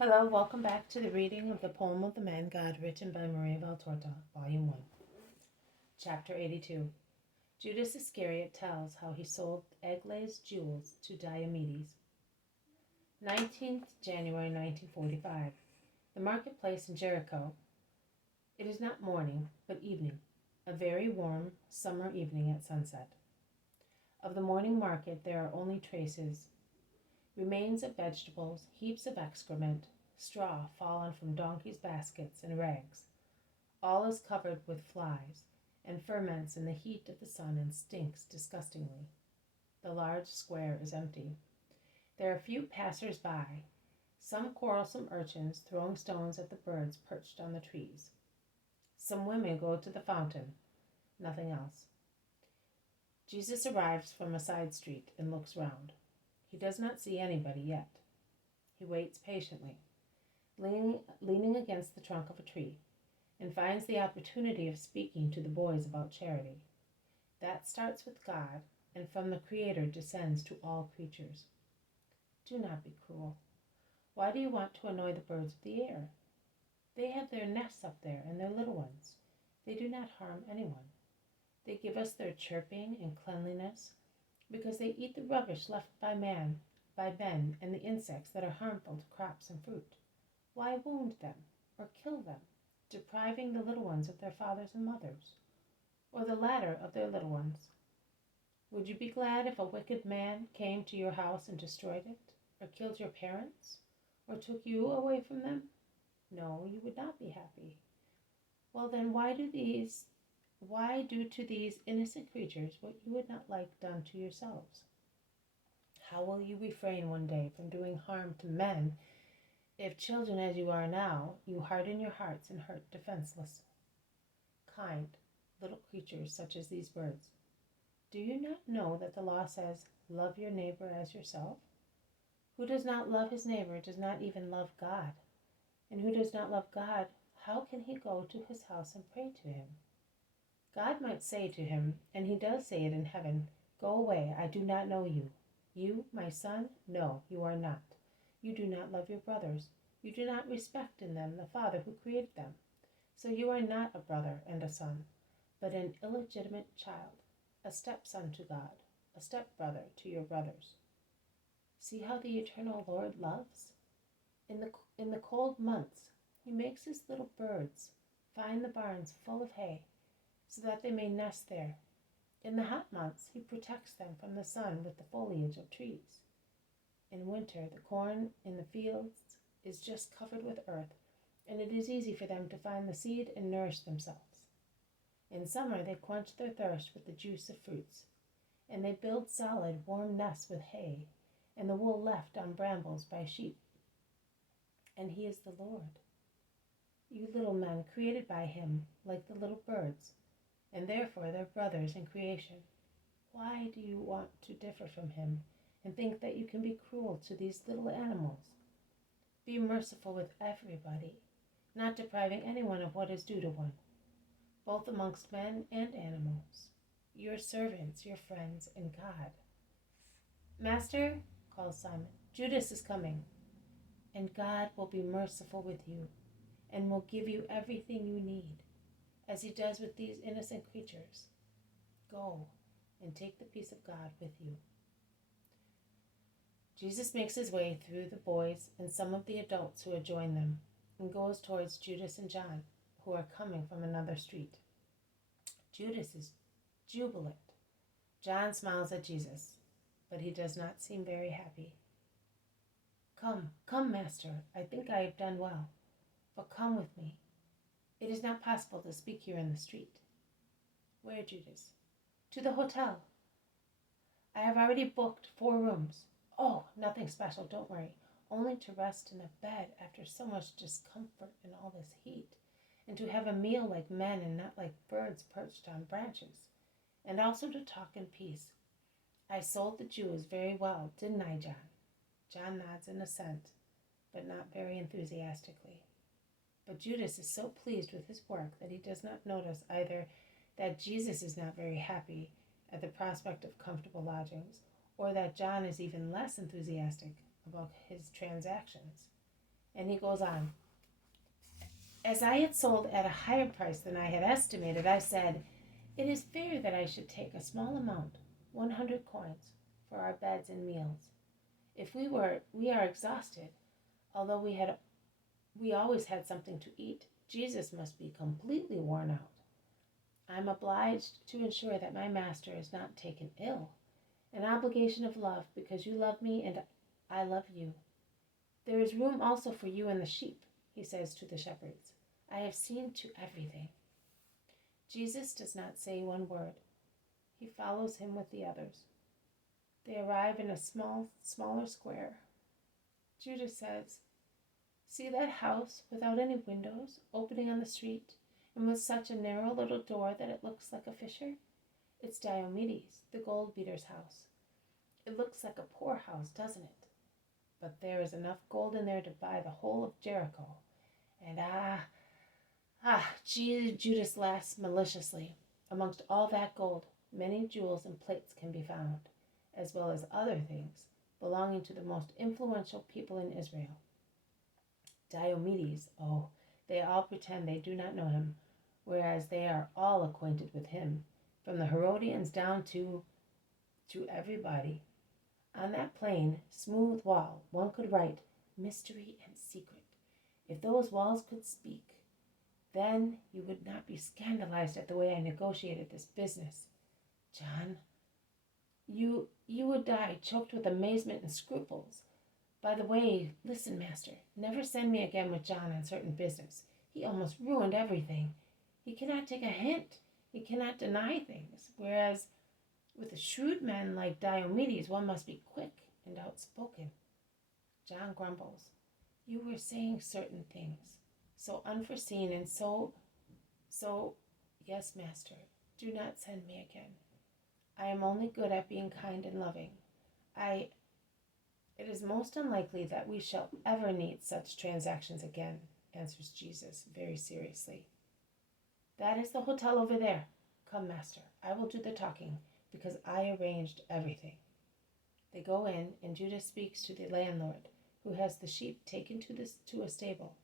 Hello, welcome back to the reading of the poem of the Man God written by Maria Valtorta, Volume 1, Chapter 82. Judas Iscariot tells how he sold Aglae's jewels to Diomedes. 19th January 1945. The marketplace in Jericho. It is not morning, but evening, a very warm summer evening at sunset. Of the morning market there are only traces, remains of vegetables, heaps of excrement, straw fallen from donkeys' baskets, and rags. All is covered with flies, and ferments in the heat of the sun and stinks disgustingly. The large square is empty. There are few passers-by, some quarrelsome urchins throwing stones at the birds perched on the trees. Some women go to the fountain, nothing else. Jesus arrives from a side street and looks round. He does not see anybody yet. He waits patiently, leaning against the trunk of a tree, and finds the opportunity of speaking to the boys about charity. That starts with God, and from the Creator descends to all creatures. Do not be cruel. Why do you want to annoy the birds of the air? They have their nests up there and their little ones. They do not harm anyone. They give us their chirping and cleanliness because they eat the rubbish left by men and the insects that are harmful to crops and fruit. Why wound them or kill them, depriving the little ones of their fathers and mothers, or the latter of their little ones? Would you be glad if a wicked man came to your house and destroyed it, or killed your parents, or took you away from them? No, you would not be happy. Well then, why do to these innocent creatures what you would not like done to yourselves? How will you refrain one day from doing harm to men if, children as you are now, you harden your hearts and hurt defenseless, kind, little creatures such as these birds? Do you not know that the law says, love your neighbor as yourself? Who does not love his neighbor does not even love God. And who does not love God, how can he go to his house and pray to him? God might say to him, and he does say it in heaven, go away, I do not know you. You, my son? No, you are not. You do not love your brothers. You do not respect in them the Father who created them. So you are not a brother and a son, but an illegitimate child, a stepson to God, a stepbrother to your brothers. See how the eternal Lord loves? In the cold months, he makes his little birds find the barns full of hay, so that they may nest there. In the hot months, he protects them from the sun with the foliage of trees. In winter, the corn in the fields is just covered with earth, and it is easy for them to find the seed and nourish themselves. In summer, they quench their thirst with the juice of fruits, and they build solid, warm nests with hay and the wool left on brambles by sheep. And he is the Lord. You little men created by him, like the little birds, and therefore they're brothers in creation. Why do you want to differ from him and think that you can be cruel to these little animals? Be merciful with everybody, not depriving anyone of what is due to one, both amongst men and animals, your servants, your friends, and God. Master, calls Simon, Judas is coming, and God will be merciful with you and will give you everything you need, as he does with these innocent creatures. Go and take the peace of God with you. Jesus makes his way through the boys and some of the adults who had joined them and goes towards Judas and John, who are coming from another street. Judas is jubilant. John smiles at Jesus, but he does not seem very happy. Come, Master, I think I have done well, but come with me. It is not possible to speak here in the street. Where, Judas? To the hotel. I have already booked 4 rooms. Oh, nothing special, don't worry. Only to rest in a bed after so much discomfort and all this heat, and to have a meal like men and not like birds perched on branches, and also to talk in peace. I sold the Jews very well, didn't I, John? John nods in assent, but not very enthusiastically. But Judas is so pleased with his work that he does not notice either that Jesus is not very happy at the prospect of comfortable lodgings, or that John is even less enthusiastic about his transactions. And he goes on, as I had sold at a higher price than I had estimated, I said, it is fair that I should take a small amount, 100 coins, for our beds and meals. If we are exhausted, although we always had something to eat, Jesus must be completely worn out. I am obliged to ensure that my master is not taken ill, an obligation of love because you love me and I love you. There is room also for you and the sheep, he says to the shepherds. I have seen to everything. Jesus does not say one word. He follows him with the others. They arrive in a smaller square. Judas says, see that house without any windows, opening on the street, and with such a narrow little door that it looks like a fissure? It's Diomedes, the gold beater's house. It looks like a poor house, doesn't it? But there is enough gold in there to buy the whole of Jericho. And Judas laughs maliciously. Amongst all that gold, many jewels and plates can be found, as well as other things belonging to the most influential people in Israel. Diomedes, they all pretend they do not know him, whereas they are all acquainted with him, from the Herodians down to everybody. On that plain, smooth wall, one could write, mystery and secret. If those walls could speak, then you would not be scandalized at the way I negotiated this business. John, you would die choked with amazement and scruples. By the way, listen, master, never send me again with John on certain business. He almost ruined everything. He cannot take a hint. He cannot deny things, whereas with a shrewd man like Diomedes, one must be quick and outspoken. John grumbles. You were saying certain things, so unforeseen and so, yes, master, do not send me again. I am only good at being kind and loving. It is most unlikely that we shall ever need such transactions again, answers Jesus very seriously. That is the hotel over there. Come, master, I will do the talking, because I arranged everything. They go in, and Judas speaks to the landlord, who has the sheep taken to a stable,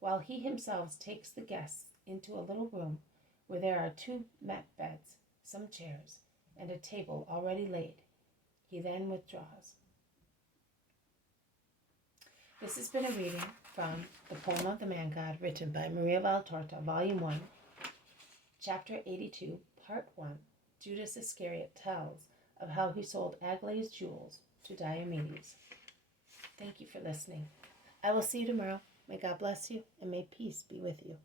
while he himself takes the guests into a little room where there are 2 mat beds, some chairs, and a table already laid. He then withdraws. This has been a reading from The Poem of the Man God, written by Maria Valtorta, Volume 1, Chapter 82, Part 1. Judas Iscariot tells of how he sold Aglae's jewels to Diomedes. Thank you for listening. I will see you tomorrow. May God bless you, and may peace be with you.